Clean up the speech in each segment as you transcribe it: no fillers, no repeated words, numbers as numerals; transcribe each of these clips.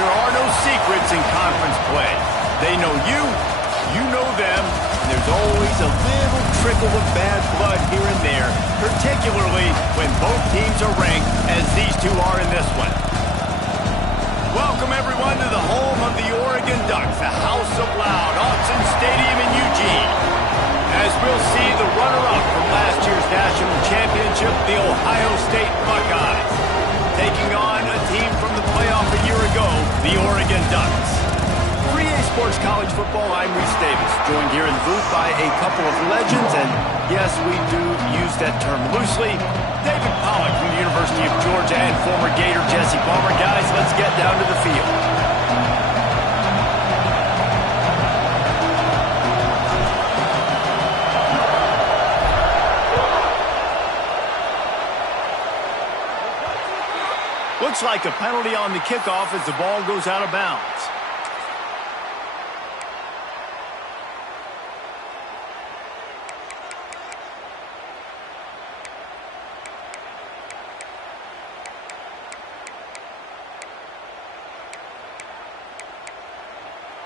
There are no secrets in conference play. They know you, you know them, and there's always a little trickle of bad blood here and there, particularly when both teams are ranked as these two are in this one. Welcome, everyone, to the home of the Oregon Ducks, the House of Loud, Autzen Stadium in Eugene. As we'll see the runner-up from last year's national championship, the Ohio State Buckeyes, taking on a team from the playoff a year ago, the Oregon Ducks. For EA Sports College Football, I'm Reese Davis, joined here in the booth by a couple of legends, and yes, we do use that term loosely. David Pollack from the University of Georgia and former Gator Jesse Palmer. Guys, let's get down to the field. Looks like a penalty on the kickoff as the ball goes out of bounds.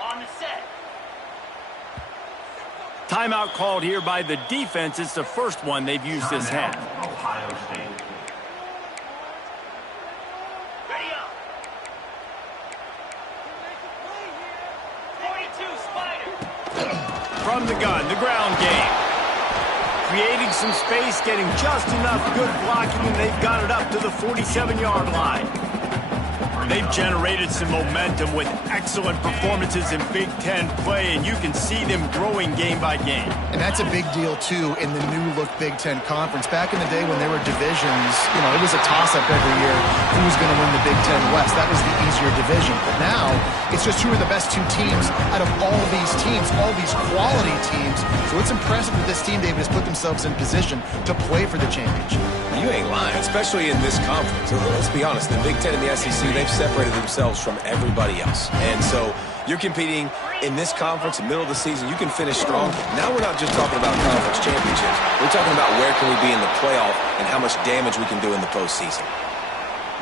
On the set. Timeout called here by the defense. It's the first one they've used this half. Ohio State. From the gun, the ground game. Creating some space, getting just enough good blocking, and they've got it up to the 47-yard line. They've generated some momentum with excellent performances in Big Ten play, and you can see them growing game by game. And that's a big deal, too, in the new-look Big Ten Conference. Back in the day when there were divisions, you know, it was a toss-up every year who was going to win the Big Ten West. That was the easier division. But now, it's just who are the best two teams out of all these teams, all these quality teams. So it's impressive that this team, David, has put themselves in position to play for the championship. You ain't lying, especially in this conference. Let's be honest, the Big Ten and the SEC, they've separated themselves from everybody else. And so you're competing in this conference, middle of the season, you can finish strong. Now we're not just talking about conference championships. We're talking about where can we be in the playoff and how much damage we can do in the postseason.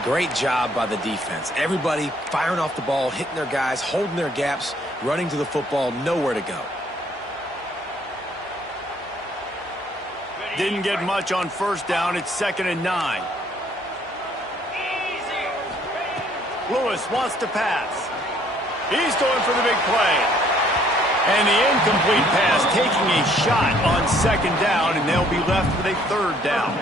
Great job by the defense. Everybody firing off the ball, hitting their guys, holding their gaps, running to the football, nowhere to go. Didn't get much on first down. It's 2nd and 9. Lewis wants to pass. He's going for the big play. And the incomplete pass taking a shot on 2nd down, and they'll be left with a 3rd down.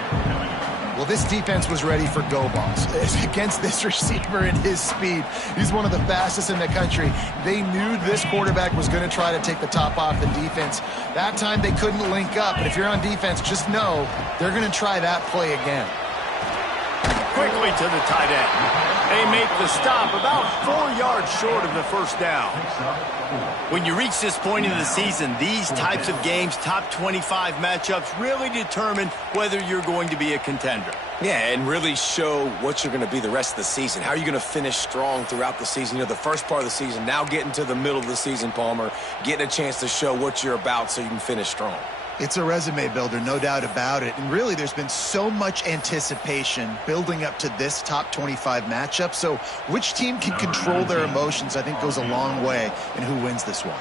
Well, this defense was ready for go balls. Against this receiver and his speed, he's one of the fastest in the country. They knew this quarterback was going to try to take the top off the defense. That time they couldn't link up, but if you're on defense, just know they're going to try that play again. Quickly to the tight end. They make the stop about 4 yards short of the 1st down. When you reach this point in the season, these types of games, top 25 matchups, really determine whether you're going to be a contender. Yeah, and really show what you're going to be the rest of the season. How are you going to finish strong throughout the season? You know, the first part of the season, now getting to the middle of the season, Palmer, getting a chance to show what you're about so you can finish strong. It's a resume builder, no doubt about it. And really, there's been so much anticipation building up to this top 25 matchup. So which team can control their emotions, I think, goes a long way in who wins this one.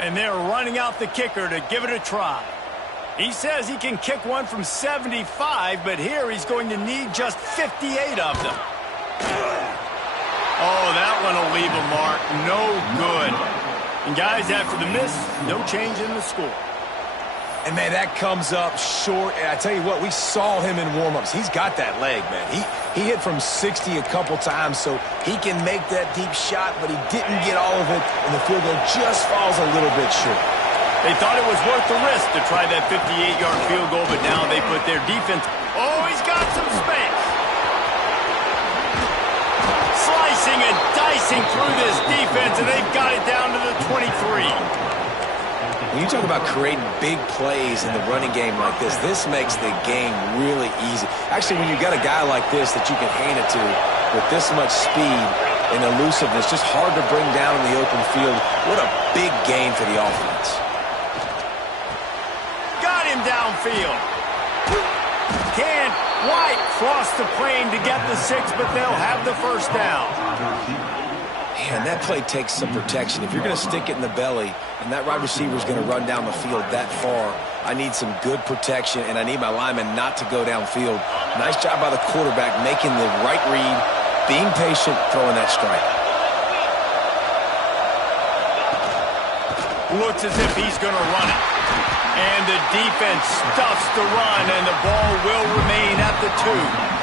And they're running out the kicker to give it a try. He says he can kick one from 75, but here he's going to need just 58 of them. Oh, that one will leave a mark. No good. And guys, after the miss, no change in the score. And, man, that comes up short. And I tell you what, we saw him in warm-ups. He's got that leg, man. He hit from 60 a couple times, so he can make that deep shot, but he didn't get all of it, and the field goal just falls a little bit short. They thought it was worth the risk to try that 58-yard field goal, but now they put their defense. Oh, he's got some space. Slicing and dicing through this defense, and they've got it down to the 23. When you talk about creating big plays in the running game like this makes the game really easy. Actually, when you got a guy like this that you can hand it to with this much speed and elusiveness, just hard to bring down in the open field. What a big game for the offense. Got him downfield. Can White cross the plane to get the 6, but they'll have the 1st down. And that play takes some protection. If you're going to stick it in the belly and that wide receiver is going to run down the field that far, I need some good protection, and I need my lineman not to go downfield. Nice job by the quarterback making the right read, being patient, throwing that strike. Looks as if he's going to run it. And the defense stuffs the run, and the ball will remain at the 2.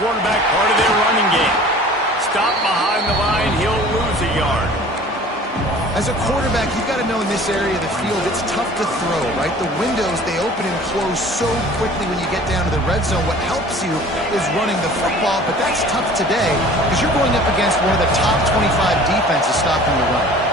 Quarterback part of their running game. Stop behind the line, he'll lose a yard. As a quarterback, you've got to know in this area of the field, it's tough to throw, right? The windows, they open and close so quickly when you get down to the red zone. What helps you is running the football, but that's tough today because you're going up against one of the top 25 defenses stopping the run.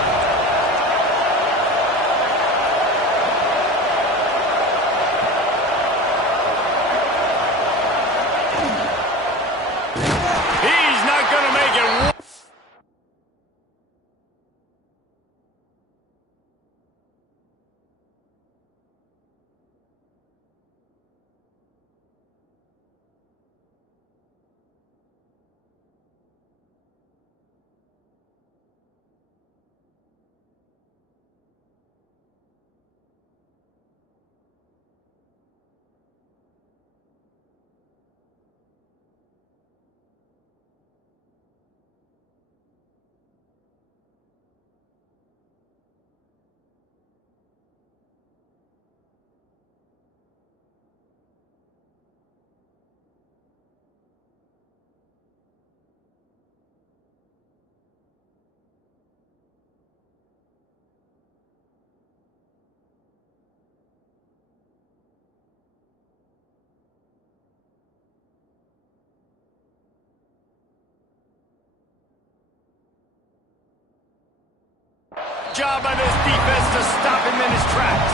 Job by this defense to stop him in his tracks.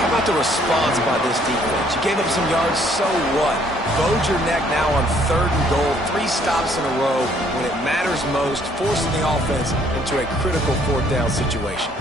How about the response by this defense? You gave up some yards, so what? Bowed your neck now on 3rd and goal, 3 stops in a row when it matters most, forcing the offense into a critical 4th down situation.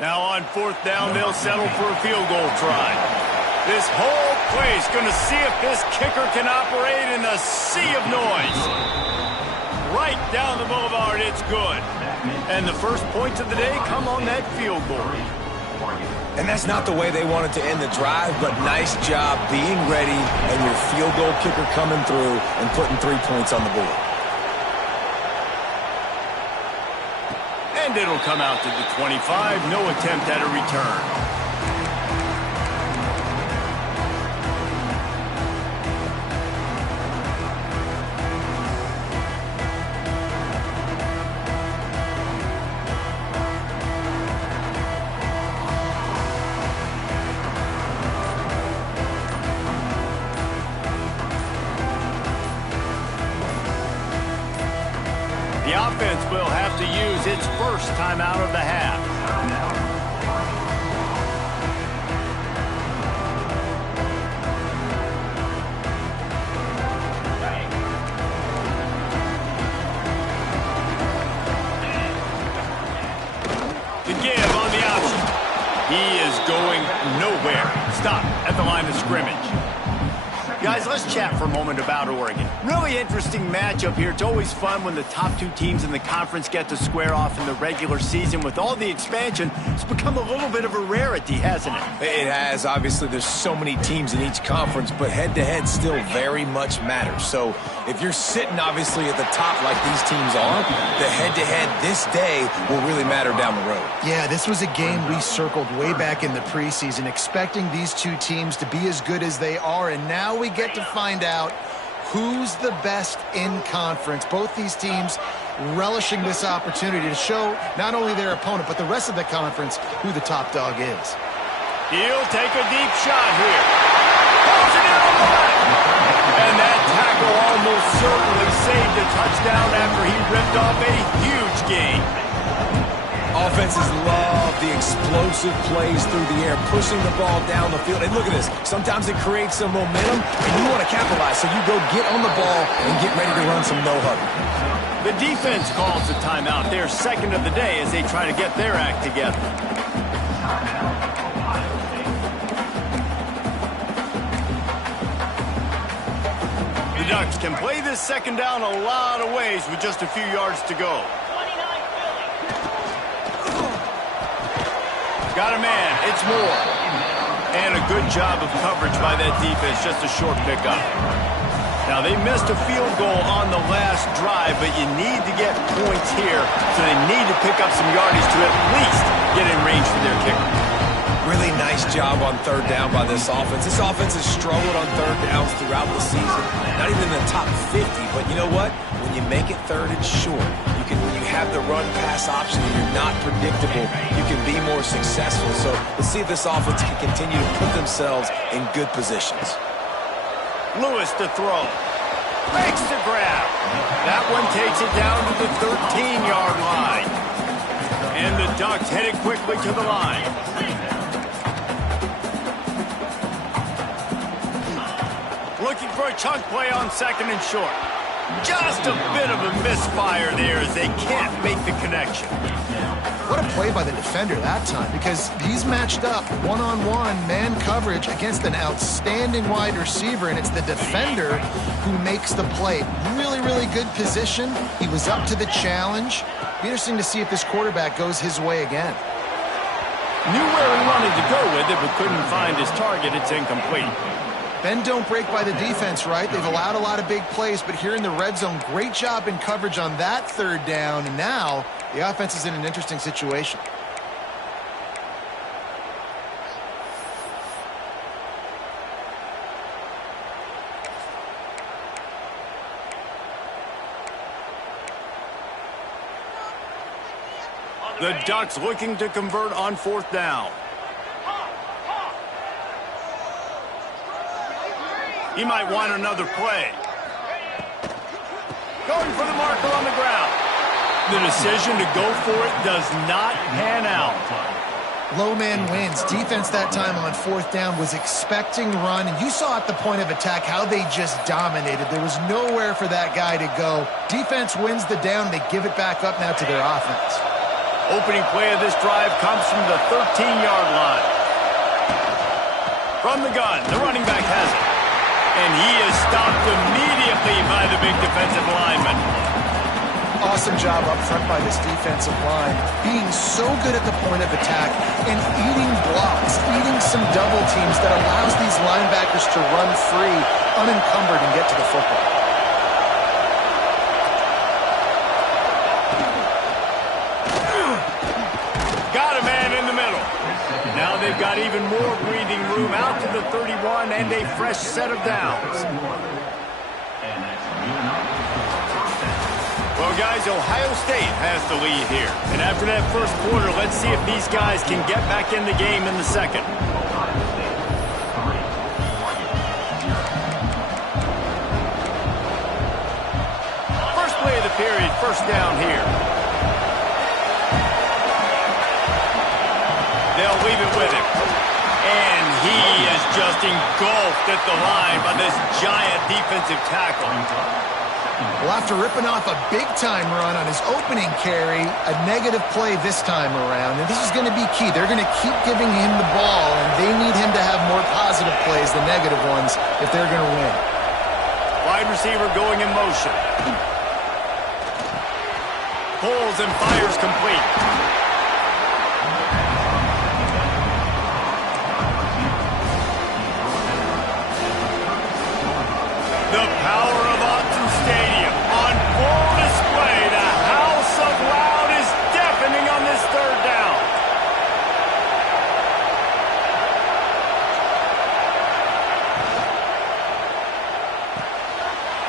Now on 4th down, they'll settle for a field goal try. This whole place going to see if this kicker can operate in a sea of noise. Right down the boulevard, it's good. And the first points of the day come on that field goal. And that's not the way they wanted to end the drive, but nice job being ready and your field goal kicker coming through and putting 3 points on the board. And it'll come out to the 25. No attempt at a return. The offense will have to use its first timeout of the half. The give on the option. He is going nowhere. Stop at the line of scrimmage. Guys, let's chat for a moment about Oregon. Really interesting matchup here. It's always fun when the top 2 teams in the conference get to square off in the regular season. With all the expansion, it's become a little bit of a rarity, hasn't it? It has. Obviously, there's so many teams in each conference, but head-to-head still very much matters. So if you're sitting, obviously, at the top like these teams are, the head-to-head this day will really matter down the road. Yeah, this was a game we circled way back in the preseason, expecting these 2 teams to be as good as they are, and now we get to find out who's the best in conference. Both these teams relishing this opportunity to show not only their opponent, but the rest of the conference who the top dog is. He'll take a deep shot here. Pulls it down line. And that tackle almost certainly saved a touchdown after he ripped off a huge gain. Offenses love the explosive plays through the air, pushing the ball down the field. And look at this. Sometimes it creates some momentum, and you want to capitalize. So you go get on the ball and get ready to run some no-huddle. The defense calls the timeout. They're second of the day as they try to get their act together. The Ducks can play this second down a lot of ways with just a few yards to go. Got a man. It's Moore. And a good job of coverage by that defense. Just a short pickup. Now, they missed a field goal on the last drive, but you need to get points here, so they need to pick up some yardage to at least get in range for their kicker. Really nice job on third down by this offense. This offense has struggled on third downs throughout the season. Not even in the top 50, but you know what? When you make it third and short, when you have the run-pass option and you're not predictable, you can be more successful. So let's see if this offense can continue to put themselves in good positions. Lewis to throw. Makes the grab. That one takes it down to the 13-yard line. And the Ducks headed quickly to the line. Looking for a chunk play on second and short. Just a bit of a misfire there as they can't make the connection. What a play by the defender that time, because he's matched up one-on-one man coverage against an outstanding wide receiver, and it's the defender who makes the play. Really, really good position. He was up to the challenge. Be interesting to see if this quarterback goes his way again. Knew where he wanted to go with it, but couldn't find his target. It's incomplete. Bend don't break by the defense, right? They've allowed a lot of big plays, but here in the red zone, great job in coverage on that third down, and now the offense is in an interesting situation. The Ducks looking to convert on fourth down. He might want another play. Going for the marker on the ground. The decision to go for it does not pan out. Low man wins. Defense that time on fourth down was expecting run, and you saw at the point of attack how they just dominated. There was nowhere for that guy to go. Defense wins the down. They give it back up now to their offense. Opening play of this drive comes from the 13-yard line. From the gun, the running back has it. And he is stopped immediately by the big defensive lineman. Awesome job up front by this defensive line, being so good at the point of attack and eating blocks, eating some double teams that allows these linebackers to run free, unencumbered, and get to the football. Got a man in the middle. Now they've got even more breathing room out to the 31 and a fresh set of downs. Well, guys, Ohio State has the lead here. And after that first quarter, let's see if these guys can get back in the game in the second. First play of the period, first down here. They'll leave it with him. And he is just engulfed at the line by this giant defensive tackle. Well, after ripping off a big-time run on his opening carry, a negative play this time around. And this is going to be key. They're going to keep giving him the ball, and they need him to have more positive plays than negative ones if they're going to win. Wide receiver going in motion. Pulls and fires complete. The power of Autzen Stadium on full display. The house of loud is deafening on this third down.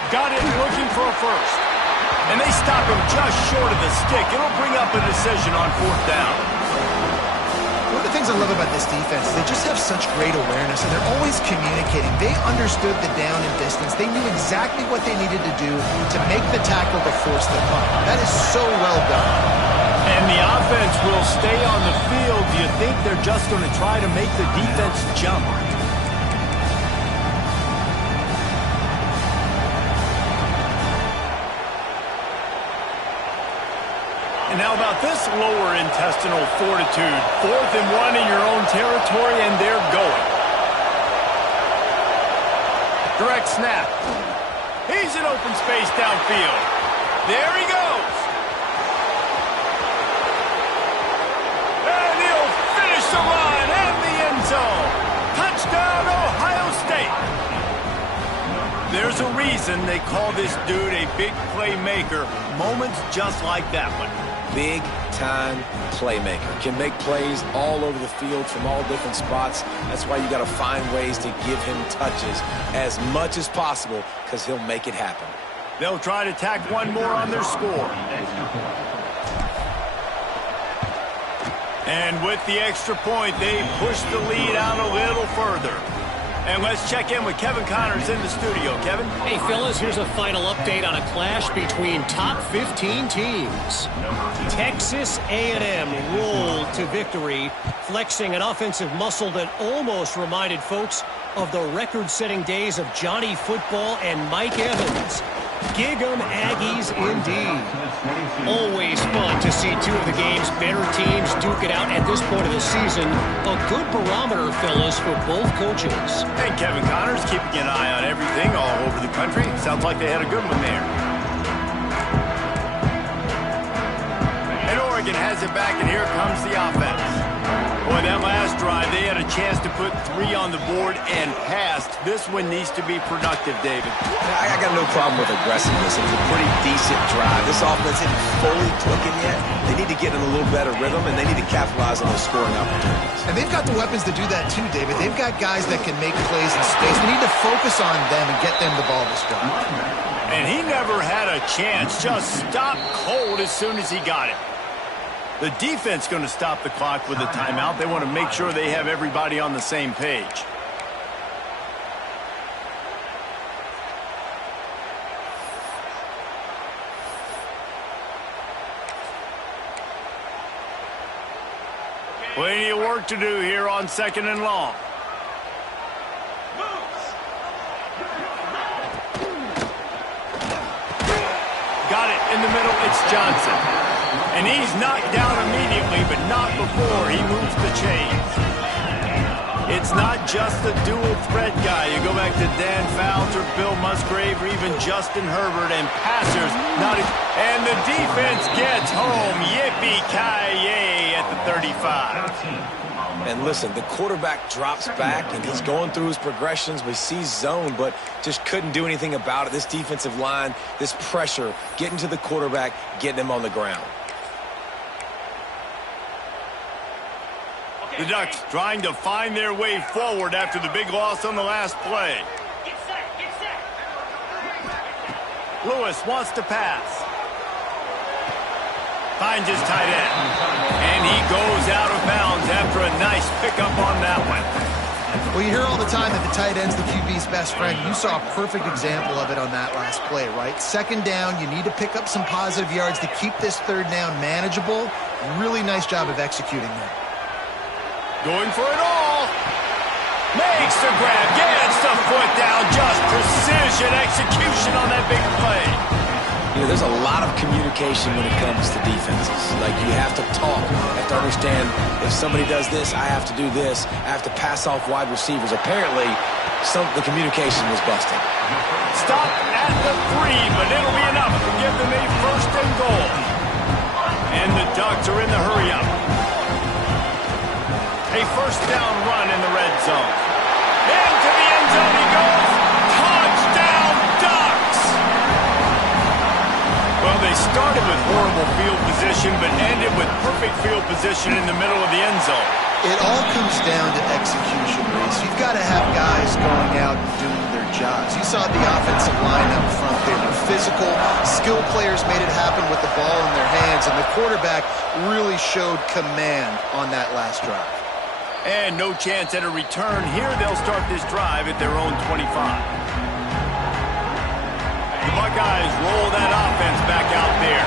Got it looking for a first. And they stop him just short of the stick. It'll bring up a decision on fourth down. One of the things I love about this defense is they just have such great awareness, and they're always communicating. They understood the down and distance. They knew exactly what they needed to do to make the tackle to force the punt. That is so well done. And the offense will stay on the field. Do you think they're just going to try to make the defense jump? And how about this lower intestinal fortitude? 4th and 1 in your own territory, and they're going. Direct snap. He's in open space downfield. There he goes. And he'll finish the run and the end zone. Touchdown, Ohio State. There's a reason they call this dude a big playmaker. Moments just like that one. Big-time playmaker. Can make plays all over the field from all different spots. That's why you got to find ways to give him touches as much as possible, because he'll make it happen. They'll try to tack one more on their score. And with the extra point, they push the lead out a little further. And let's check in with Kevin Connors in the studio. Kevin? Hey, fellas, here's a final update on a clash between top 15 teams. Texas A&M rolled to victory, flexing an offensive muscle that almost reminded folks of the record-setting days of Johnny Football and Mike Evans. Gig 'em Aggies indeed. Always fun to see two of the game's better teams duke it out at this point of the season. A good barometer, fellas, for both coaches. And Kevin Connors keeping an eye on everything all over the country. Sounds like they had a good one there. And Oregon has it back, and here comes the offense. Boy, that last drive, they had a chance to put 3 on the board and passed. This one needs to be productive, David. I got no problem with aggressiveness. It was a pretty decent drive. This offense isn't fully clicking yet. They need to get in a little better rhythm, and they need to capitalize on those scoring opportunities. And they've got the weapons to do that too, David. They've got guys that can make plays in space. They need to focus on them and get them the ball this drive. And he never had a chance. Just stopped cold as soon as he got it. The defense going to stop the clock with a timeout. They want to make sure they have everybody on the same page. Plenty of work to do here on 2nd and long. Got it in the middle. It's Johnson. And he's knocked down immediately, but not before he moves the chains. It's not just the dual threat guy. You go back to Dan Fouts or Bill Musgrave or even Justin Herbert, and passers not. And the defense gets home. Yippee-ki-yay at the 35. And listen, the quarterback drops back, and he's going through his progressions. We see zone, but just couldn't do anything about it. This defensive line, this pressure, getting to the quarterback, getting him on the ground. The Ducks trying to find their way forward after the big loss on the last play. Lewis wants to pass. Finds his tight end. And he goes out of bounds after a nice pickup on that one. Well, you hear all the time that the tight end's the QB's best friend. You saw a perfect example of it on that last play, right? 2nd down, you need to pick up some positive yards to keep this 3rd down manageable. Really nice job of executing that. Going for it all. Makes the grab. Gets the foot down. Just precision execution on that big play. You know, there's a lot of communication when it comes to defenses. Like, you have to talk. You have to understand, if somebody does this, I have to do this. I have to pass off wide receivers. Apparently, the communication was busted. Stop at the 3, but it'll be enough to give them a 1st and goal. And the Ducks are in the hurry-up. A 1st down run in the red zone. Into the end zone he goes. Touchdown, Ducks! Well, they started with horrible field position, but ended with perfect field position in the middle of the end zone. It all comes down to execution, Reese. You've got to have guys going out and doing their jobs. You saw the offensive line up front. They were physical. Skilled players made it happen with the ball in their hands, and the quarterback really showed command on that last drive. And no chance at a return here. They'll start this drive at their own 25. The Buckeyes roll that offense back out there.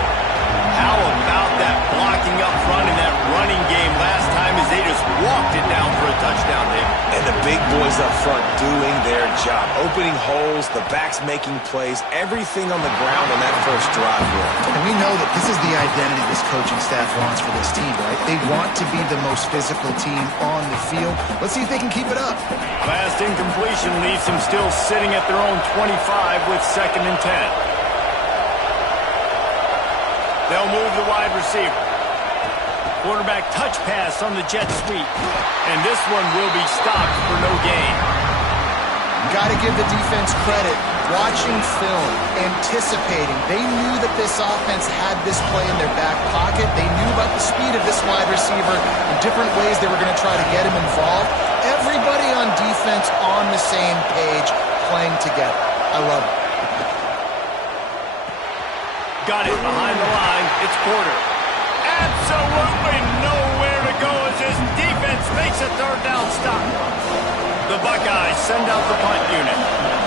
How about that blocking up front in that running game last time as they just walked it down for a touchdown there? And the big boys up front doing their job. Opening holes, the backs making plays, everything on the ground on that first drive. And we know that this is the identity this coaching staff wants for this team, right? They want to be the most physical team on the field. Let's see if they can keep it up. Last incompletion leaves them still sitting at their own 25 with 2nd and 10. They'll move the wide receiver. Quarterback touch pass on the jet sweep. And this one will be stopped for no gain. Got to give the defense credit. Watching film, anticipating. They knew that this offense had this play in their back pocket. They knew about the speed of this wide receiver and different ways they were going to try to get him involved. Everybody on defense on the same page, playing together. I love it. Got it behind the line. It's Porter. Absolutely nowhere to go as his defense makes a 3rd down stop. The Buckeyes send out the punt unit.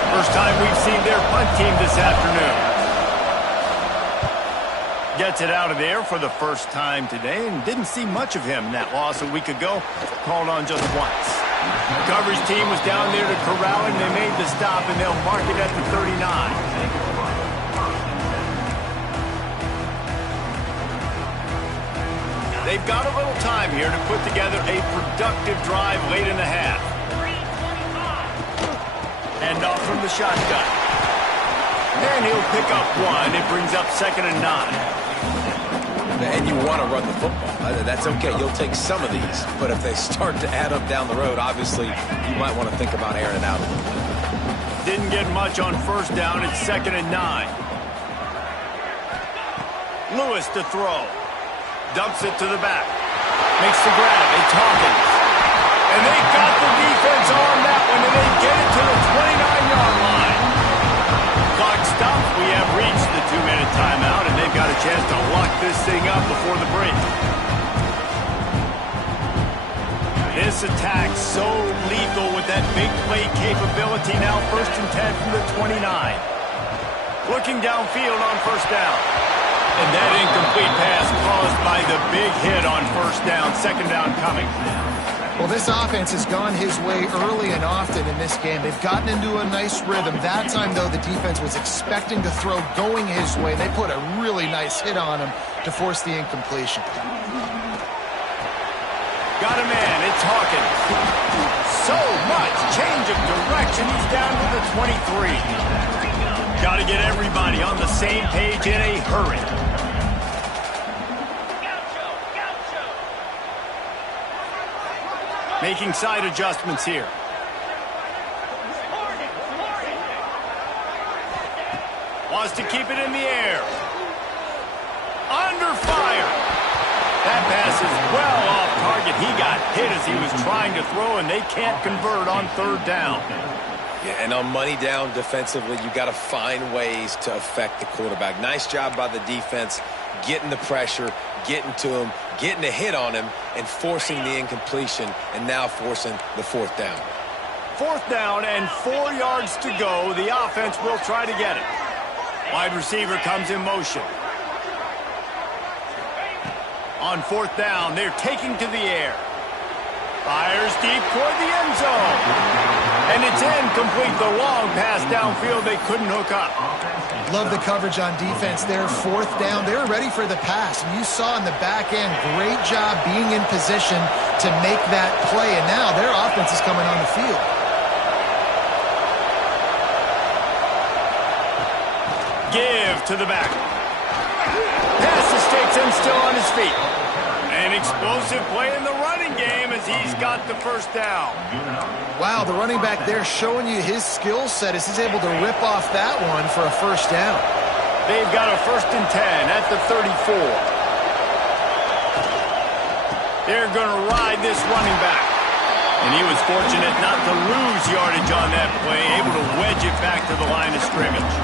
First time we've seen their punt team this afternoon. Gets it out of there for the first time today and didn't see much of him in that loss a week ago. Called on just once. The coverage team was down there to corral him. They made the stop and they'll mark it at the 39. They've got a little time here to put together a productive drive late in the half. And off from the shotgun. And he'll pick up 1. It brings up 2nd and 9. And you want to run the football. That's okay. You'll take some of these. But if they start to add up down the road, obviously, you might want to think about airing it out a little bit. Didn't get much on 1st down. It's 2nd and 9. Lewis to throw. Dumps it to the back. Makes the grab. It's Hawkins. And they got the defense on that one, and they get it to the 29-yard line. Clock stops. We have reached the 2-minute timeout, and they've got a chance to lock this thing up before the break. This attack so lethal with that big play capability. Now 1st and 10 from the 29. Looking downfield on 1st down. And that incomplete pass caused by the big hit on 1st down. 2nd down coming. Well, this offense has gone his way early and often in this game. They've gotten into a nice rhythm. That time, though, the defense was expecting to throw going his way. They put a really nice hit on him to force the incompletion. Got a man. It's Hawkins. So much change of direction. He's down to the 23. Got to get everybody on the same page in a hurry. Making side adjustments here. Wants to keep it in the air. Under fire. That pass is well off target. He got hit as he was trying to throw, and they can't convert on 3rd down. Yeah, and on money down defensively, you got to find ways to affect the quarterback. Nice job by the defense, getting the pressure, getting to him, getting a hit on him, and forcing the incompletion, and now forcing the 4th down. 4th down and 4 yards to go. The offense will try to get it. Wide receiver comes in motion. On 4th down, they're taking to the air. Fires deep toward the end zone. And it's incomplete. The long pass downfield, they couldn't hook up. Love the coverage on defense there. 4th down, they were ready for the pass. And you saw in the back end, great job being in position to make that play. And now their offense is coming on the field. Give to the back. Pass takes him still on his feet. An explosive play in the running game as he's got the 1st down. Wow, the running back there showing you his skill set as he's able to rip off that one for a 1st down. They've got a 1st and 10 at the 34. They're going to ride this running back. And he was fortunate not to lose yardage on that play, able to wedge it back to the line of scrimmage.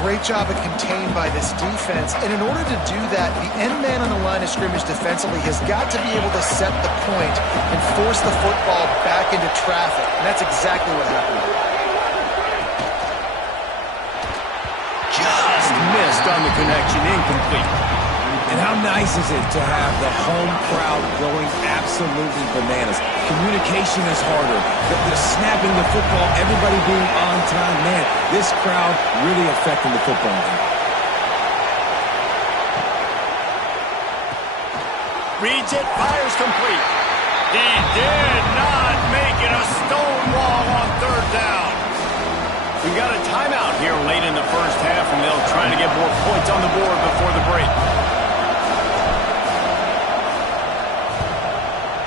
great job of contained by this defense. And in order to do that, the end man on the line of scrimmage defensively has got to be able to set the point and force the football back into traffic. And that's exactly what happened. Just missed on the connection, incomplete. And how nice is it to have the home crowd going absolutely bananas? Communication is harder. The snapping the football, everybody being on time. Man, this crowd really affecting the football game. Reads it, fires complete. He did not make it a stone wall on third down. We've got a timeout here late in the first half, and they'll try to get more points on the board before the break.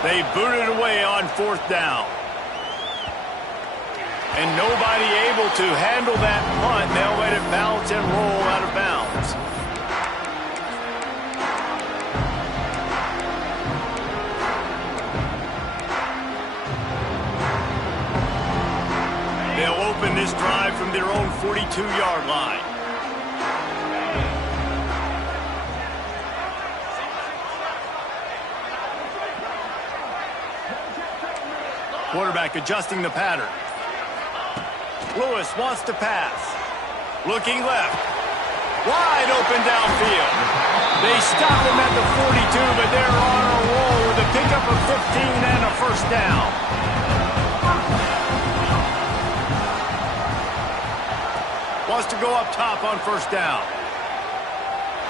They booted away on fourth down. And nobody able to handle that punt. They'll let it bounce and roll out of bounds. They'll open this drive from their own 42-yard line. Quarterback adjusting the pattern. Lewis wants to pass. Looking left. Wide open downfield. They stop him at the 42, but they're on a roll with a pickup of 15 and a first down. Wants to go up top on first down.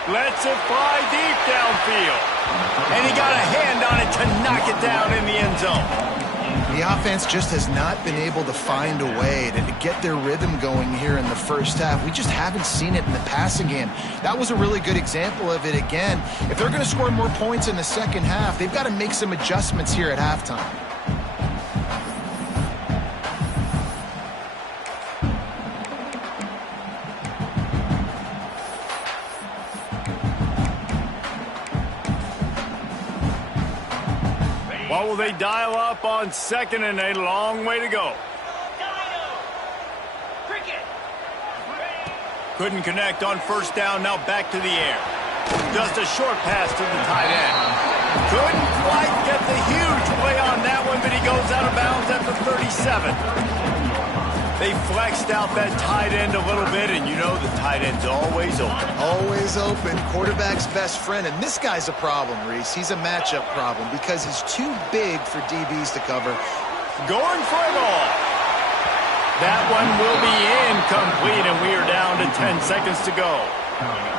Lets it fly deep downfield. And he got a hand on it to knock it down in the end zone. The offense just has not been able to find a way to get their rhythm going here in the first half. We just haven't seen it in the passing game. That was a really good example of it again. If they're going to score more points in the second half, they've got to make some adjustments here at halftime. What will they dial up on second and a long way to go? Couldn't connect on first down, now back to the air. Just a short pass to the tight end. Couldn't quite get the huge play on that one, but he goes out of bounds at the 37. They flexed out that tight end a little bit, and you know the tight end's always open. Always open. Quarterback's best friend. And this guy's a problem, Reese. He's a matchup problem because he's too big for DBs to cover. Going for it all. That one will be incomplete, and we are down to 10 seconds to go.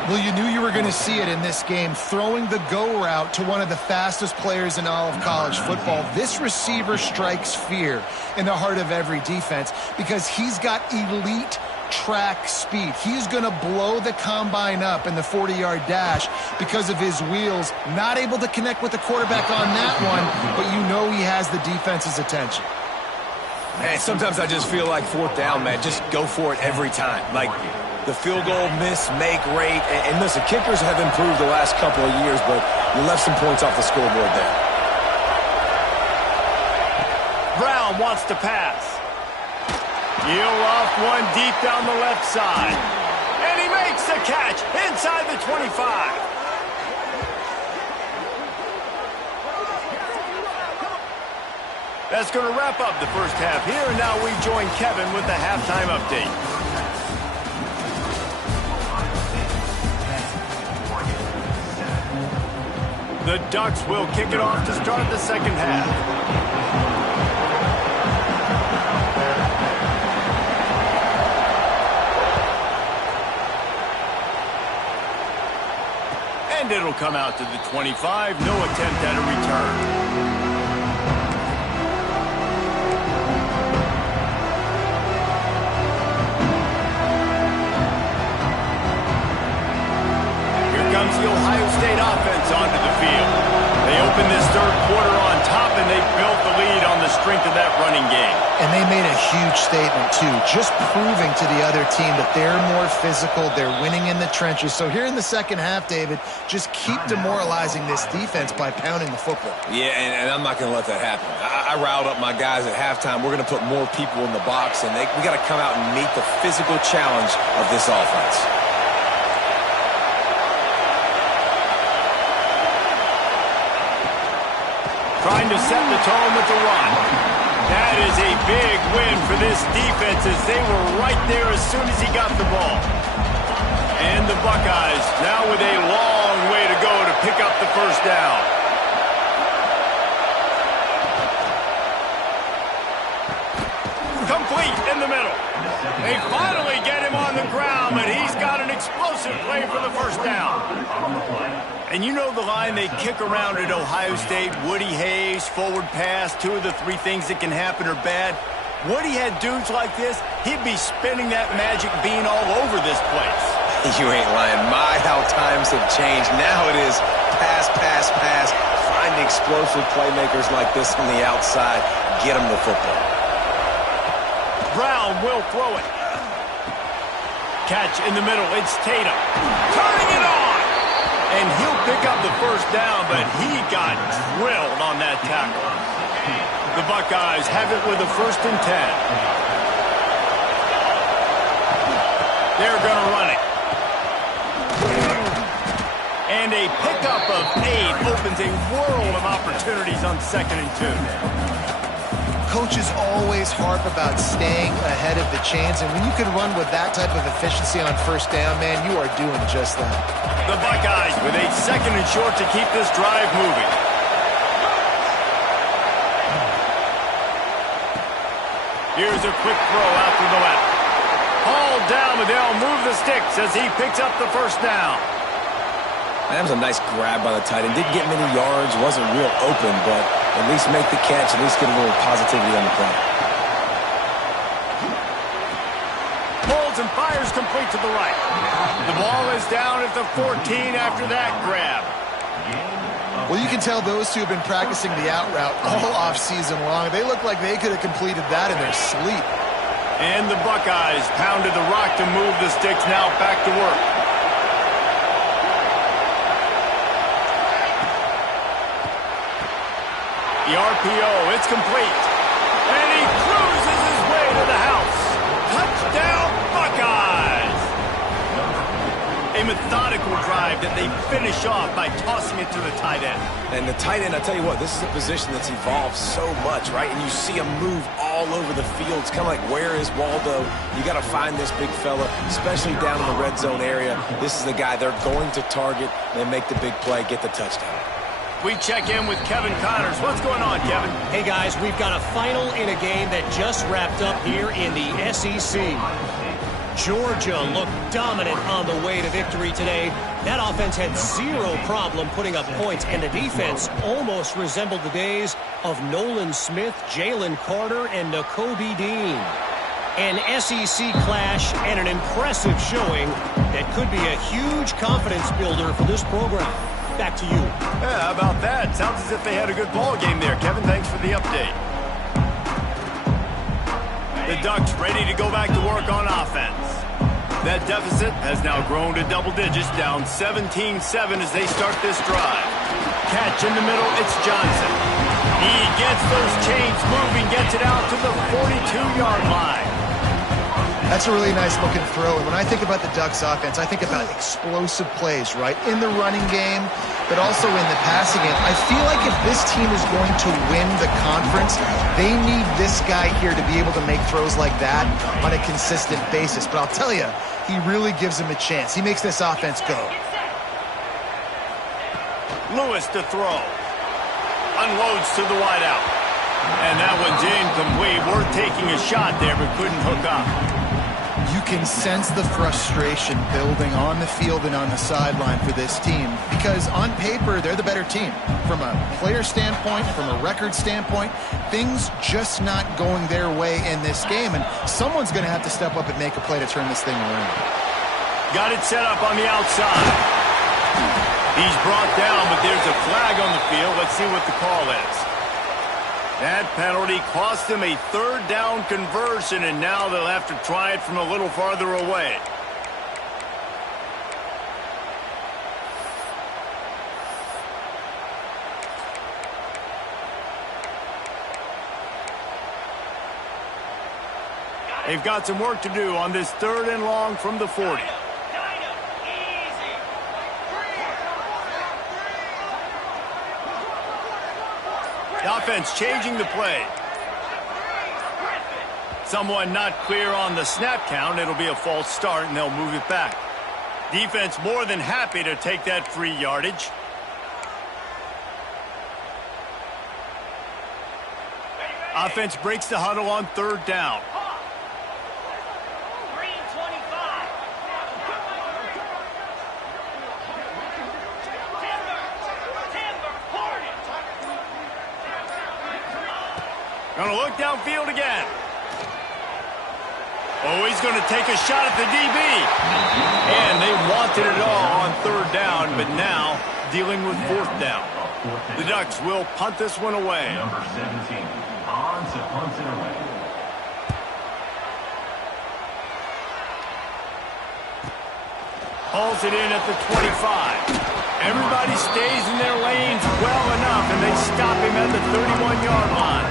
Well, you knew you were going to see it in this game, throwing the go route to one of the fastest players in all of college football. This receiver strikes fear in the heart of every defense because he's got elite track speed. He's going to blow the combine up in the 40-yard dash because of his wheels. Not able to connect with the quarterback on that one, but you know he has the defense's attention. Man, sometimes I just feel like fourth down, man. Just go for it every time. Like the field goal miss-make rate. And listen, kickers have improved the last couple of years, but you left some points off the scoreboard there. Brown wants to pass. Heel off one deep down the left side. And he makes the catch inside the 25. That's going to wrap up the first half here, and now we join Kevin with the halftime update. The Ducks will kick it off to start the second half. And it'll come out to the 25. No attempt at a return. Comes the Ohio State offense onto the field. They open this third quarter on top and they built the lead on the strength of that running game. And they made a huge statement, too, just proving to the other team that they're more physical, they're winning in the trenches. So here in the second half, David, just keep demoralizing this defense by pounding the football. Yeah, and I'm not going to let that happen. I riled up my guys at halftime. We're going to put more people in the box, and we got to come out and meet the physical challenge of this offense. Trying to set the tone with the run. That is a big win for this defense as they were right there as soon as he got the ball. And the Buckeyes now with a long way to go to pick up the first down. Complete in the middle. They finally get him on the ground, but he's got an explosive play for the first down. And you know the line they kick around at Ohio State, Woody Hayes, forward pass, 2 of the 3 things that can happen are bad. Woody had dudes like this, he'd be spinning that magic bean all over this place. You ain't lying. My, how times have changed. Now it is pass, pass, pass. Find explosive playmakers like this on the outside. Get them the football. Brown will throw it. Catch in the middle. It's Tatum. Turning it on. And he'll pick up the first down, but he got drilled on that tackle. The Buckeyes have it with a 1st and 10. They're going to run it. And a pickup of 8 opens a world of opportunities on 2nd and 2. Coaches always harp about staying ahead of the chains, and when you can run with that type of efficiency on 1st down, man, you are doing just that. The Buckeyes with a 2nd and short to keep this drive moving. Here's a quick throw out to the left. Hauled down, but they'll move the sticks as he picks up the first down. That was a nice grab by the tight end. Didn't get many yards, wasn't real open, but at least make the catch, at least get a little positivity on the play. Holds and fires complete to the right. The ball is down at the 14 after that grab. Well, you can tell those two have been practicing the out route all off-season long. They look like they could have completed that in their sleep. And the Buckeyes pounded the rock to move the sticks, now back to work. The RPO, it's complete. And he cruises his way to the house. Touchdown, Buckeyes! A methodical drive that they finish off by tossing it to the tight end. And the tight end, I tell you what, this is a position that's evolved so much, right? And you see him move all over the field. It's kind of like, where is Waldo? You got to find this big fella, especially down in the red zone area. This is the guy they're going to target and make the big play, get the touchdown. We check in with Kevin Connors. What's going on, Kevin? Hey, guys, we've got a final in a game that just wrapped up here in the SEC. Georgia looked dominant on the way to victory today. That offense had 0 problem putting up points, and the defense almost resembled the days of Nolan Smith, Jalen Carter, and Nakobe Dean. An SEC clash and an impressive showing that could be a huge confidence builder for this program. Back to you. Yeah, how about that? Sounds as if they had a good ball game there. Kevin, thanks for the update. The Ducks ready to go back to work on offense. That deficit has now grown to double digits, down 17-7 as they start this drive. Catch in the middle, it's Johnson. He gets those chains moving, gets it out to the 42-yard line. That's a really nice looking throw. And when I think about the Ducks offense, I think about explosive plays, right? In the running game, but also in the passing game. I feel like if this team is going to win the conference, they need this guy here to be able to make throws like that on a consistent basis. But I'll tell you, he really gives them a chance. He makes this offense go. Lewis to throw. Unloads to the wideout. And that one's incomplete. Worth taking a shot there, but couldn't hook up. You can sense the frustration building on the field and on the sideline for this team because on paper, they're the better team. From a player standpoint, from a record standpoint, things just not going their way in this game, and someone's going to have to step up and make a play to turn this thing around. Got it set up on the outside. He's brought down, but there's a flag on the field. Let's see what the call is. That penalty cost them a third down conversion, and now they'll have to try it from a little farther away. They've got some work to do on this 3rd and long from the 40. The offense changing the play. Someone not clear on the snap count. It'll be a false start, and they'll move it back. Defense more than happy to take that free yardage. Offense breaks the huddle on 3rd down. Going to look downfield again. Oh, he's going to take a shot at the DB. And they wanted it all on 3rd down, but now dealing with 4th down. The Ducks will punt this one away. Number 17, on to punt it away. Hauls it in at the 25. Everybody stays in their lanes well enough, and they stop him at the 31-yard line.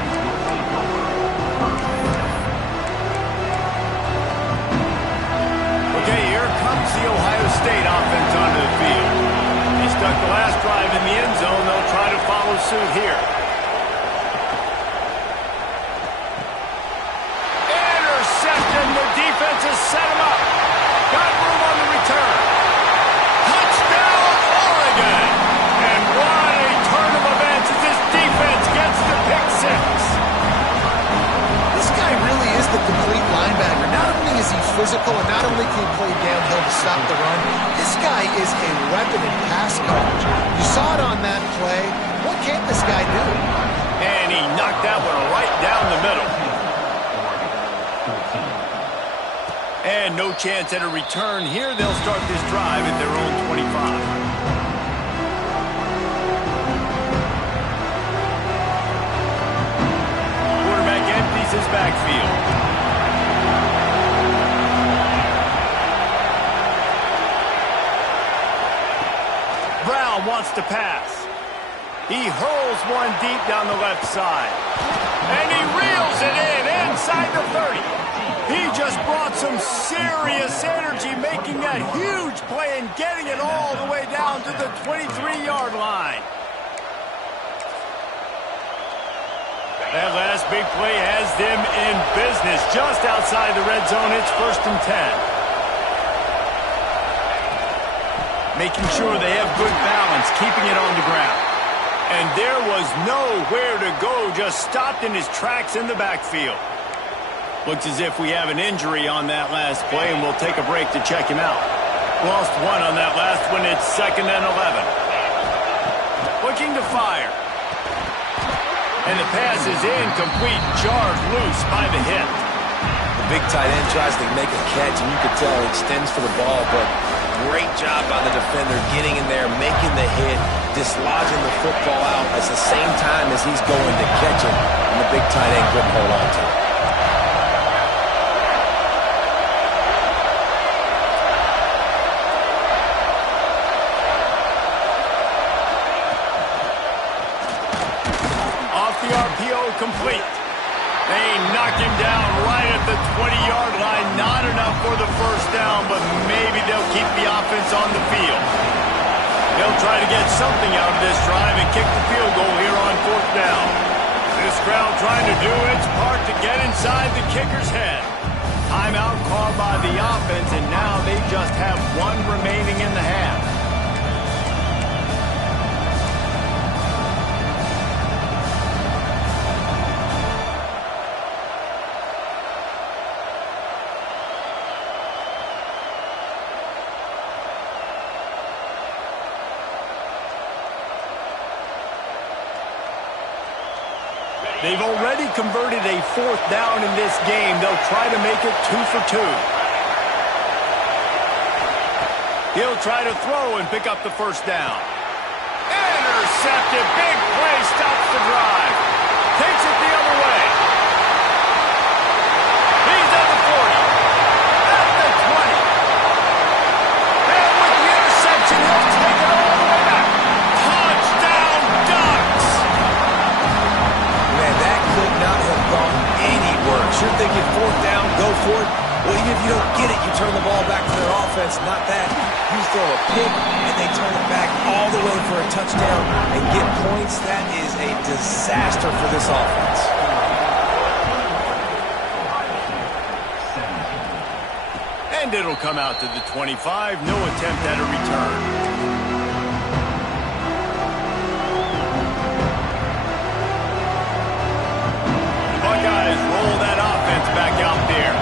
Okay, here comes the Ohio State offense onto the field. They stuck the last drive in the end zone. They'll try to follow suit here. Intercepted. The defense has set him up. Got room on the return. Touchdown, Oregon! And what a turn of events as this defense gets the pick 6. This guy really is the complete linebacker. Not only is he physical and not only can he play downhill to stop the run, this guy is a weapon in pass coverage. You saw it on that play. What can't this guy do? And he knocked that one right down the middle. And no chance at a return here. They'll start this drive at their own 25. Quarterback empties his backfield. Brown wants to pass. He hurls one deep down the left side. And he reels it in inside the 30. He just brought some serious energy, making that huge play and getting it all the way down to the 23-yard line. That last big play has them in business just outside the red zone. It's 1st and 10. Making sure they have good balance, keeping it on the ground. And there was nowhere to go, just stopped in his tracks in the backfield. Looks as if we have an injury on that last play, and we'll take a break to check him out. Lost one on that last one. It's 2nd and 11. Looking to fire. And the pass is incomplete, jarred loose by the hip. The big tight end tries to make a catch, and you could tell he extends for the ball, but great job by the defender getting in there, making the hit, dislodging the football out at the same time as he's going to catch it, and the big tight end couldn't hold on to it. Complete. They knock him down right at the 20-yard line. Not enough for the 1st down, but maybe they'll keep the offense on the field. They'll try to get something out of this drive and kick the field goal here on 4th down. This crowd trying to do its part to get inside the kicker's head. Timeout called by the offense, and now they just have one remaining in the half. They've already converted a 4th down in this game. They'll try to make it 2 for 2. He'll try to throw and pick up the 1st down. Intercepted. Big play stops the drive. Takes it the other way. He's at the 40. At the 20. And with the interception, he'll take it all the way back. Touchdown Ducks! Man, that could not have gone any worse. You're thinking fourth down, go for it. Well, even if you don't get it, you turn the ball back to their offense. Not that. You throw a pick, and they turn it back all the way for a touchdown and get points. That is a disaster for this offense. And it'll come out to the 25. No attempt at a return. The Buckeyes roll that offense back out there.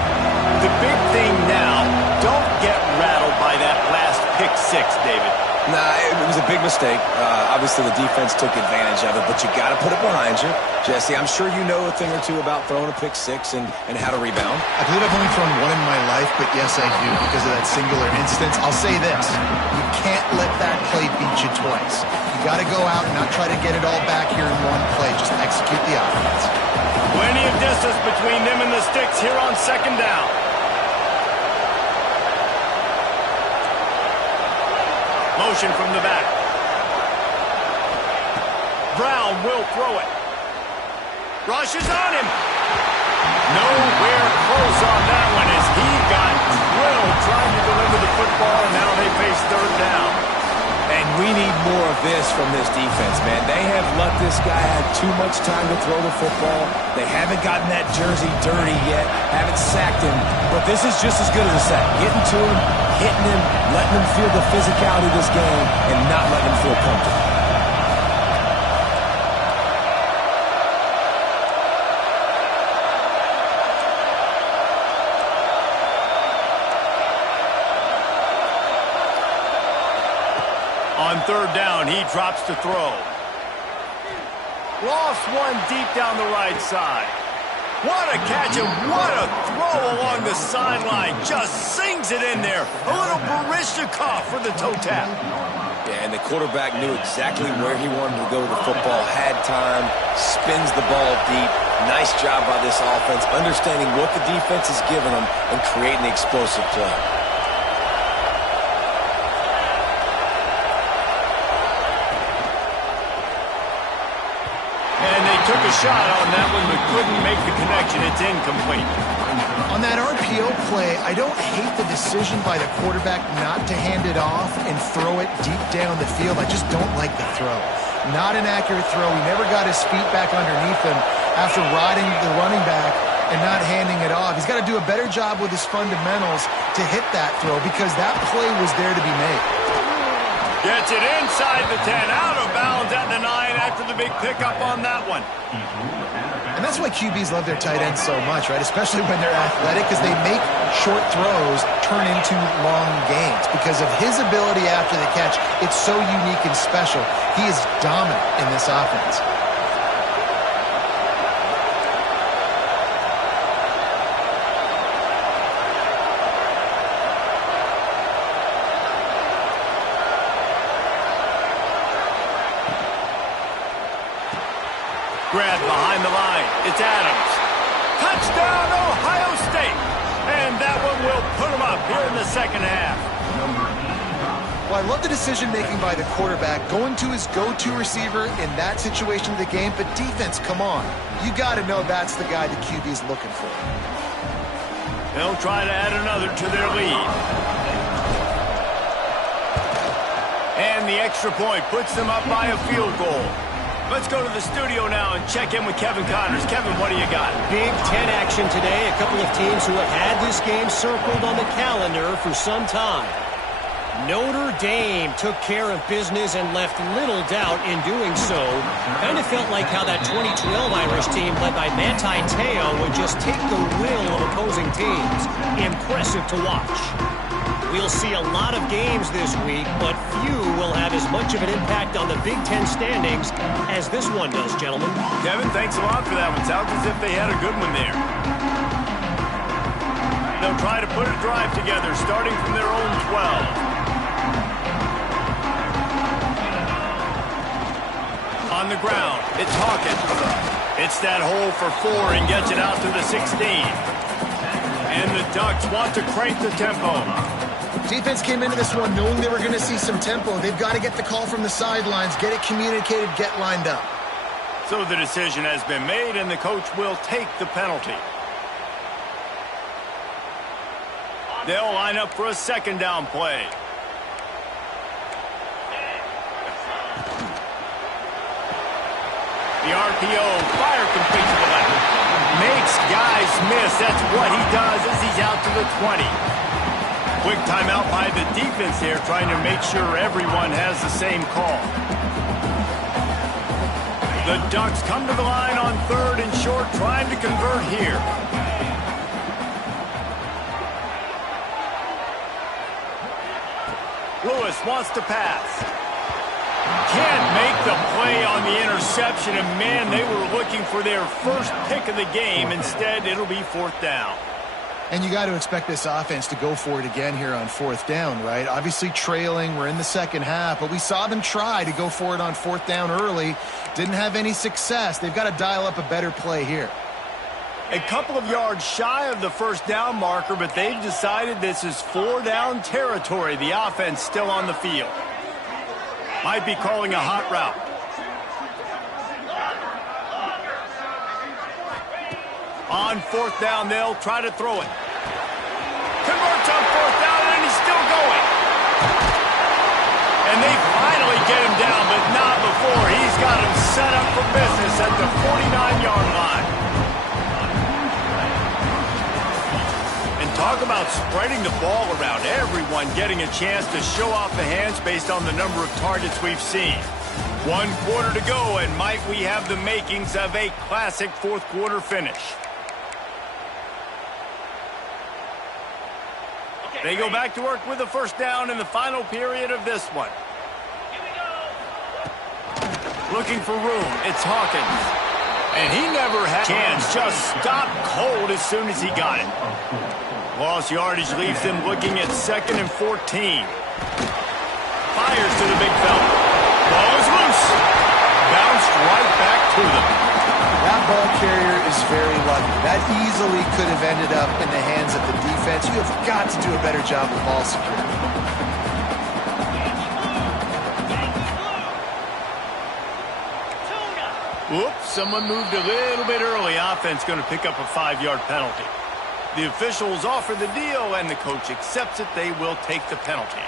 The big thing now, don't get rattled by that last pick six, David. Nah, it was a big mistake. Obviously, the defense took advantage of it, but you got to put it behind you. Jesse, I'm sure you know a thing or two about throwing a pick six and how to rebound. I believe I've only thrown one in my life, but yes, I do because of that singular instance. I'll say this. You can't let that play beat you twice. You got to go out and not try to get it all back here in one play. Just execute the offense. Plenty of distance between them and the sticks here on second down. Motion from the back. Brown will throw it. Rush is on him. Nowhere close on that one as he got drilled trying to deliver the football, and now they face third down. And we need more of this from this defense, man. They have let this guy have too much time to throw the football. They haven't gotten that jersey dirty yet, haven't sacked him. But this is just as good as a sack. Getting to him, hitting him, letting him feel the physicality of this game, and not letting him feel comfortable. On third down, he drops to throw. Lost one deep down the right side. What a catch and what a throw along the sideline. Just sings it in there. A little Barishnikov for the toe tap. Yeah, and the quarterback knew exactly where he wanted to go with the football, had time, spins the ball deep. Nice job by this offense, understanding what the defense is giving them and creating the explosive play. Took a shot on that one, but couldn't make the connection. It's incomplete. On that RPO play, I don't hate the decision by the quarterback not to hand it off and throw it deep down the field. I just don't like the throw. Not an accurate throw. He never got his feet back underneath him after riding the running back and not handing it off. He's got to do a better job with his fundamentals to hit that throw because that play was there to be made. Gets it inside the 10, out of bounds at the 9 after the big pickup on that one. And that's why QBs love their tight ends so much, right? Especially when they're athletic, because they make short throws turn into long gains. Because of his ability after the catch, it's so unique and special. He is dominant in this offense. Grab behind the line. It's Adams. Touchdown, Ohio State. And that one will put them up here in the second half. Well, I love the decision-making by the quarterback, going to his go-to receiver in that situation of the game. But defense, come on. You got to know that's the guy the QB is looking for. They'll try to add another to their lead. And the extra point puts them up by a field goal. Let's go to the studio now and check in with Kevin Connors. Kevin, what do you got? Big Ten action today. A couple of teams who have had this game circled on the calendar for some time. Notre Dame took care of business and left little doubt in doing so. Kind of felt like how that 2012 Irish team led by Manti Te'o would just take the will of opposing teams. Impressive to watch. We'll see a lot of games this week, but few will have as much of an impact on the Big Ten standings as this one does, gentlemen. Kevin, thanks a lot for that one. Sounds as if they had a good one there. They'll try to put a drive together, starting from their own 12. On the ground, it's Hawkins. It's that hole for 4 and gets it out to the 16. And the Ducks want to crank the tempo. Defense came into this one knowing they were going to see some tempo. They've got to get the call from the sidelines, get it communicated, get lined up. So the decision has been made, and the coach will take the penalty. They'll line up for a second down play. The RPO, fire complete to the left. Makes guys miss. That's what he does as he's out to the 20. Quick timeout by the defense here, trying to make sure everyone has the same call. The Ducks come to the line on 3rd and short, trying to convert here. Lewis wants to pass. Can't make the play on the interception, and man, they were looking for their first pick of the game. Instead, it'll be 4th down. And you got to expect this offense to go for it again here on 4th down, right? Obviously trailing, we're in the second half, but we saw them try to go for it on 4th down early. Didn't have any success. They've got to dial up a better play here. A couple of yards shy of the first down marker, but they've decided this is 4-down territory. The offense still on the field. Might be calling a hot route. On 4th down, they'll try to throw it. Converts on 4th down, and he's still going. And they finally get him down, but not before. He's got him set up for business at the 49-yard line. And talk about spreading the ball around. Everyone getting a chance to show off the hands based on the number of targets we've seen. 1 quarter to go, and might we have the makings of a classic 4th quarter finish. They go back to work with a first down in the final period of this one. Looking for room. It's Hawkins. And he never had a chance. Just stopped cold as soon as he got it. Lost yardage leaves them looking at 2nd and 14. Fires to the big fella. Ball is loose. Bounced right back to them. That ball carrier is very lucky. That easily could have ended up in the hands of the defense. You have got to do a better job with ball security. Whoops, someone moved a little bit early. Offense going to pick up a 5-yard penalty. The officials offer the deal, and the coach accepts it. They will take the penalty.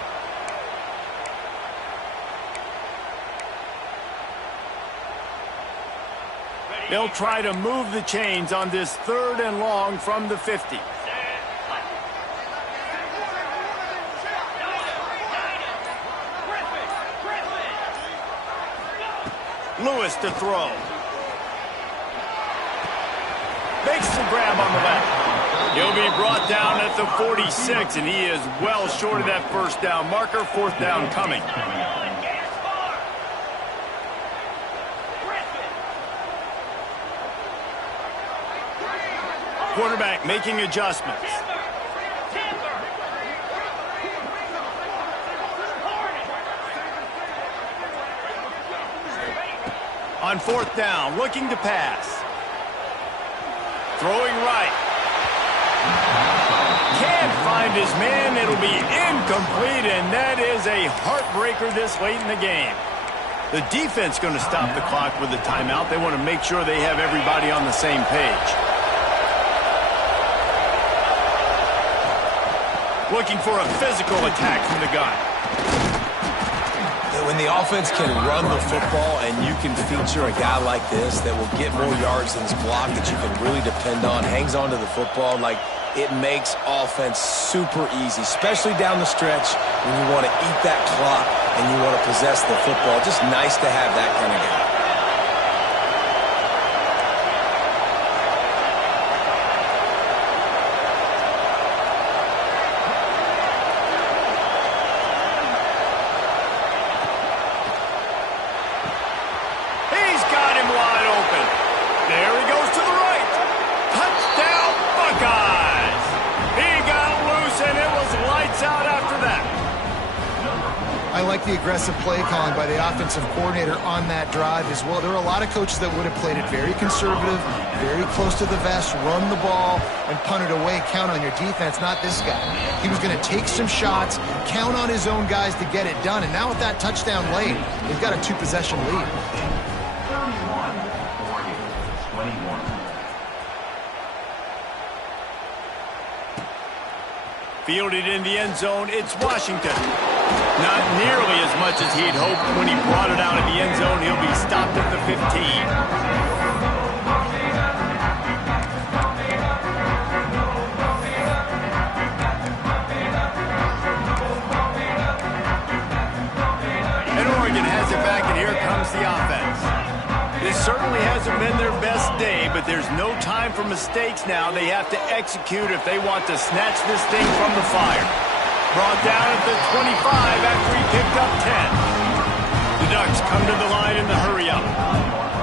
They'll try to move the chains on this 3rd and long from the 50. Lewis to throw. Makes the grab on the left. He'll be brought down at the 46, and he is well short of that first down marker. 4th down coming. Quarterback making adjustments. On 4th down, looking to pass. Throwing right. Can't find his man. It'll be incomplete, and that is a heartbreaker this late in the game. The defense going to stop the clock with the timeout. They want to make sure they have everybody on the same page. Looking for a physical attack from the gun. When the offense can run the football and you can feature a guy like this that will get more yards than his block that you can really depend on, hangs onto the football, like it makes offense super easy, especially down the stretch when you want to eat that clock and you want to possess the football. Just nice to have that kind of guy. I like the aggressive play calling by the offensive coordinator on that drive as well. There are a lot of coaches that would have played it very conservative, very close to the vest, run the ball, and punt it away. Count on your defense, not this guy. He was going to take some shots, count on his own guys to get it done, and now with that touchdown late, they've got a 2-possession lead. 21. Fielded in the end zone, it's Washington. Not nearly as much as he'd hoped when he brought it out of the end zone. He'll be stopped at the 15. The offense. This certainly hasn't been their best day, but there's no time for mistakes now. They have to execute if they want to snatch this thing from the fire. Brought down at the 25 after he picked up 10. The Ducks come to the line in the hurry-up.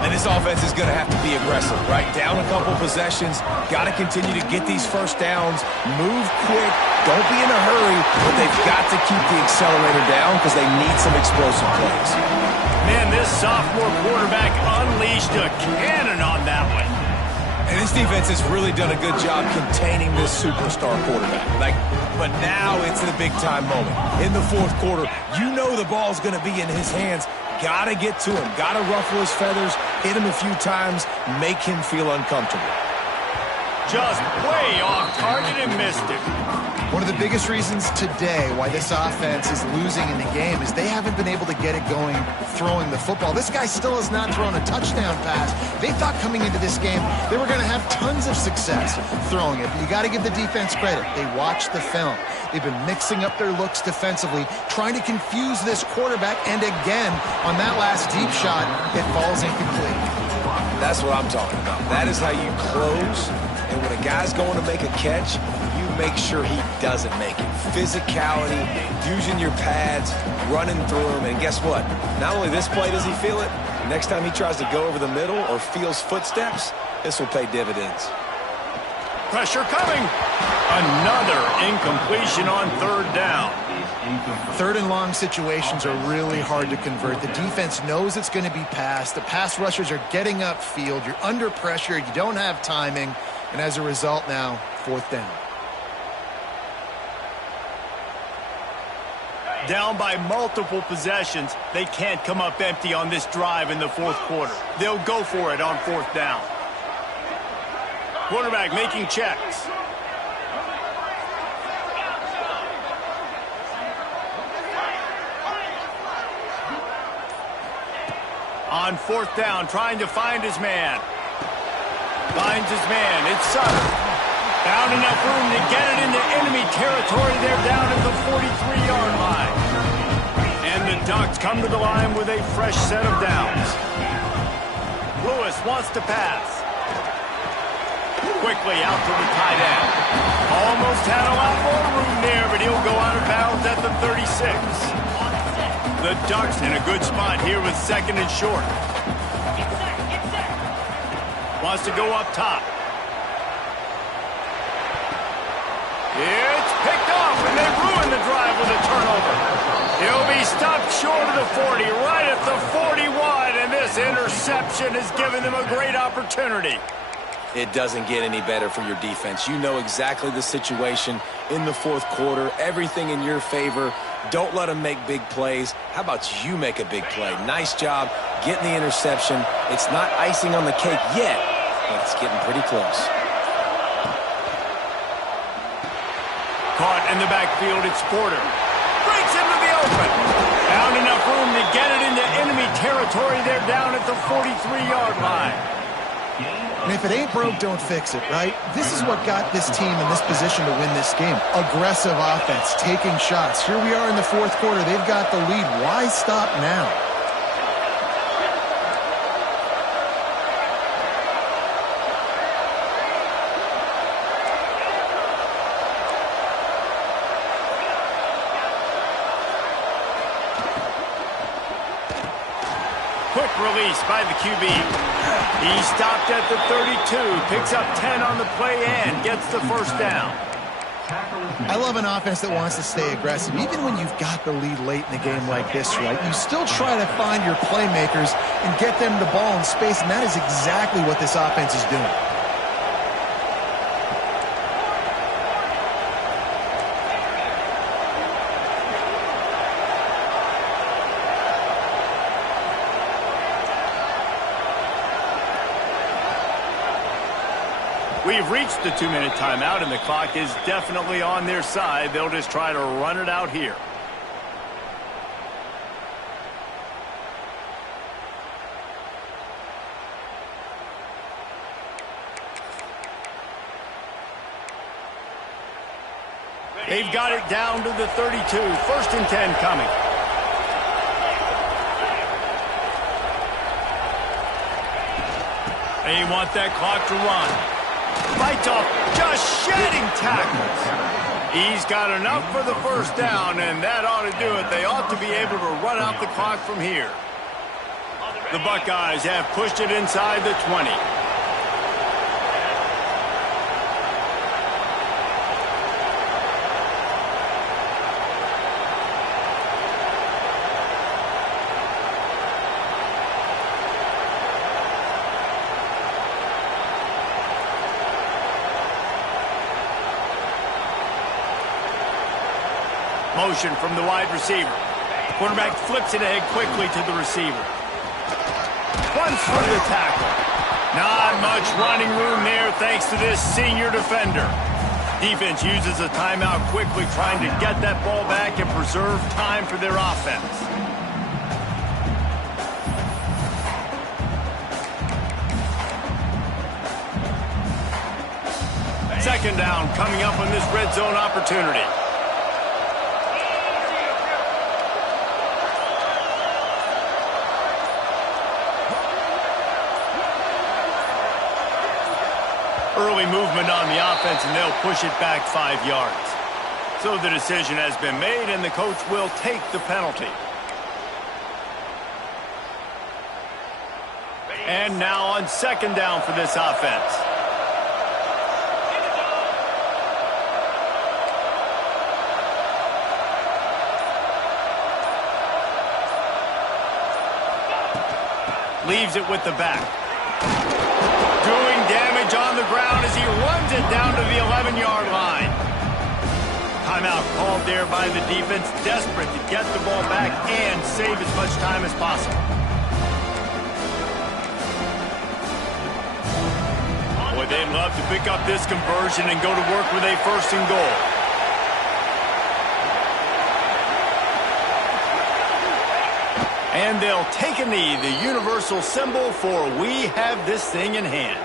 And this offense is going to have to be aggressive, right? Down a couple possessions, got to continue to get these first downs, move quick, don't be in a hurry, but they've got to keep the accelerator down because they need some explosive plays. Man, this sophomore quarterback unleashed a cannon on that one. And this defense has really done a good job containing this superstar quarterback. But now it's the big-time moment. In the fourth quarter, you know the ball's going to be in his hands. Got to get to him. Got to ruffle his feathers, hit him a few times, make him feel uncomfortable. Just way off target and missed it. One of the biggest reasons today why this offense is losing in the game is they haven't been able to get it going throwing the football. This guy still has not thrown a touchdown pass. They thought coming into this game they were going to have tons of success throwing it. But you got to give the defense credit. They watched the film. They've been mixing up their looks defensively, trying to confuse this quarterback. And again, on that last deep shot, it falls incomplete. That's what I'm talking about. That is how you close. And when a guy's going to make a catch, you make sure he doesn't make it. Physicality, using your pads, running through him. And guess what? Not only this play does he feel it, next time he tries to go over the middle or feels footsteps, this will pay dividends. Pressure coming. Another incompletion on third down. Third and long situations are really hard to convert. The defense knows it's going to be passed. The pass rushers are getting upfield. You're under pressure. You don't have timing. And as a result now, fourth down. Down by multiple possessions. They can't come up empty on this drive in the fourth quarter. They'll go for it on fourth down. Quarterback making checks. On fourth down, trying to find his man. Finds his man. It's Sutter. Found enough room to get it into enemy territory. They're down at the 43-yard line. And the Ducks come to the line with a fresh set of downs. Lewis wants to pass. Quickly out to the tight end. Almost had a lot more room there, but he'll go out of bounds at the 36. The Ducks in a good spot here with second and short. Wants to go up top. It's picked off, and they ruin the drive with a turnover. He'll be stopped short of the 40, right at the 41, and this interception has given them a great opportunity. It doesn't get any better for your defense. You know exactly the situation in the fourth quarter, everything in your favor. Don't let them make big plays. How about you make a big play? Nice job getting the interception. It's not icing on the cake yet, but it's getting pretty close. Caught in the backfield, it's Porter. Breaks into the open. Found enough room to get it into enemy territory. They're down at the 43-yard line. And if it ain't broke, don't fix it, right? This is what got this team in this position to win this game. Aggressive offense, taking shots. Here we are in the fourth quarter. They've got the lead. Why stop now? Quick release by the QB. He stopped at the 32, picks up 10 on the play and gets the first down. I love an offense that wants to stay aggressive. Even when you've got the lead late in the game like this, right, you still try to find your playmakers and get them the ball in space, and that is exactly what this offense is doing. We've reached the 2-minute timeout, and the clock is definitely on their side. They'll just try to run it out here. They've got it down to the 32. 1st and 10 coming. They want that clock to run. Fights off, just shedding tackles. He's got enough for the 1st down, and that ought to do it. They ought to be able to run out the clock from here. The Buckeyes have pushed it inside the 20. Motion from the wide receiver. Quarterback flips it ahead quickly to the receiver. Runs for the tackle. Not much running room there thanks to this senior defender. Defense uses a timeout quickly, trying to get that ball back and preserve time for their offense. Second down coming up on this red zone opportunity. Early movement on the offense, and they'll push it back 5 yards. So the decision has been made, and the coach will take the penalty. And now on 2nd down for this offense. Leaves it with the back. Doing damage on the ground as he runs it down to the 11-yard line. Timeout called there by the defense, desperate to get the ball back and save as much time as possible. Boy, they'd love to pick up this conversion and go to work with a 1st and goal. And they'll take a knee, the universal symbol for we have this thing in hand.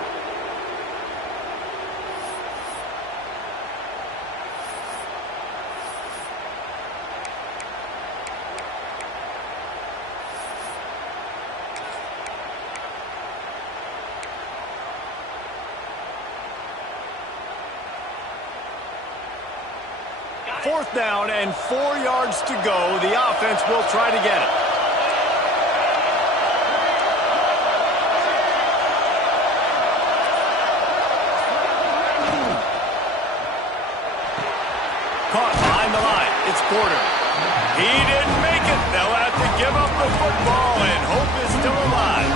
Fourth down and 4 yards to go. The offense will try to get it. Caught behind the line. It's Porter. He didn't make it. They'll have to give up the football, and hope is still alive.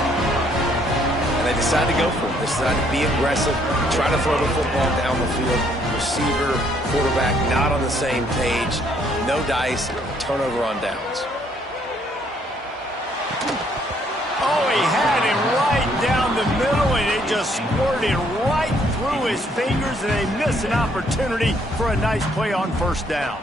And they decide to go for it. They decide to be aggressive, try to throw the football down the field. Receiver, quarterback not on the same page. No dice. Turnover on downs. Oh, he had him right down the middle, and it just squirted right through his fingers, and they miss an opportunity for a nice play on 1st down.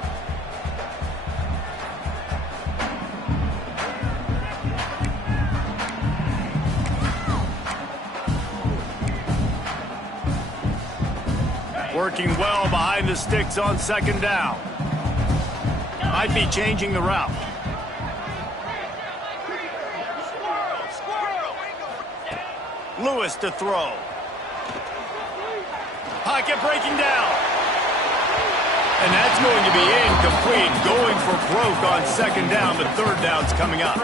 Working well behind the sticks on 2nd down. Might be changing the route. Lewis to throw. Pocket breaking down. And that's going to be incomplete. Going for broke on second down, but third down's coming up.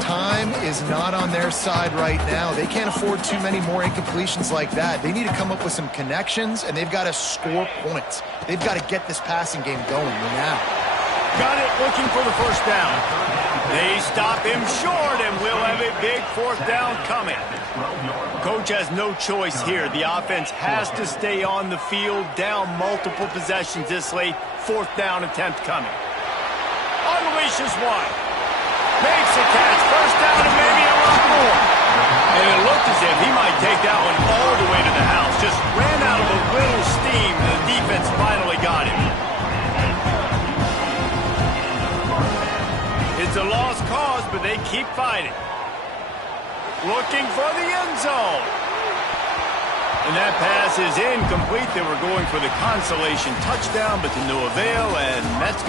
Time is not on their side right now. They can't afford too many more incompletions like that. They need to come up with some connections, and they've got to score points. They've got to get this passing game going now. Got it, looking for the first down. They stop him short, and we'll have a big fourth down coming. Coach has no choice here. The offense has to stay on the field, down multiple possessions this late. Fourth down attempt coming. Unleashes one. Makes a catch. First down and maybe a lot more. And it looked as if he might take that one all the way to the house. Just ran out of a little steam, and the defense finally got him. It's a lost cause, but they keep fighting. Looking for the end zone. And that pass is incomplete. They were going for the consolation touchdown, but to no avail, and that's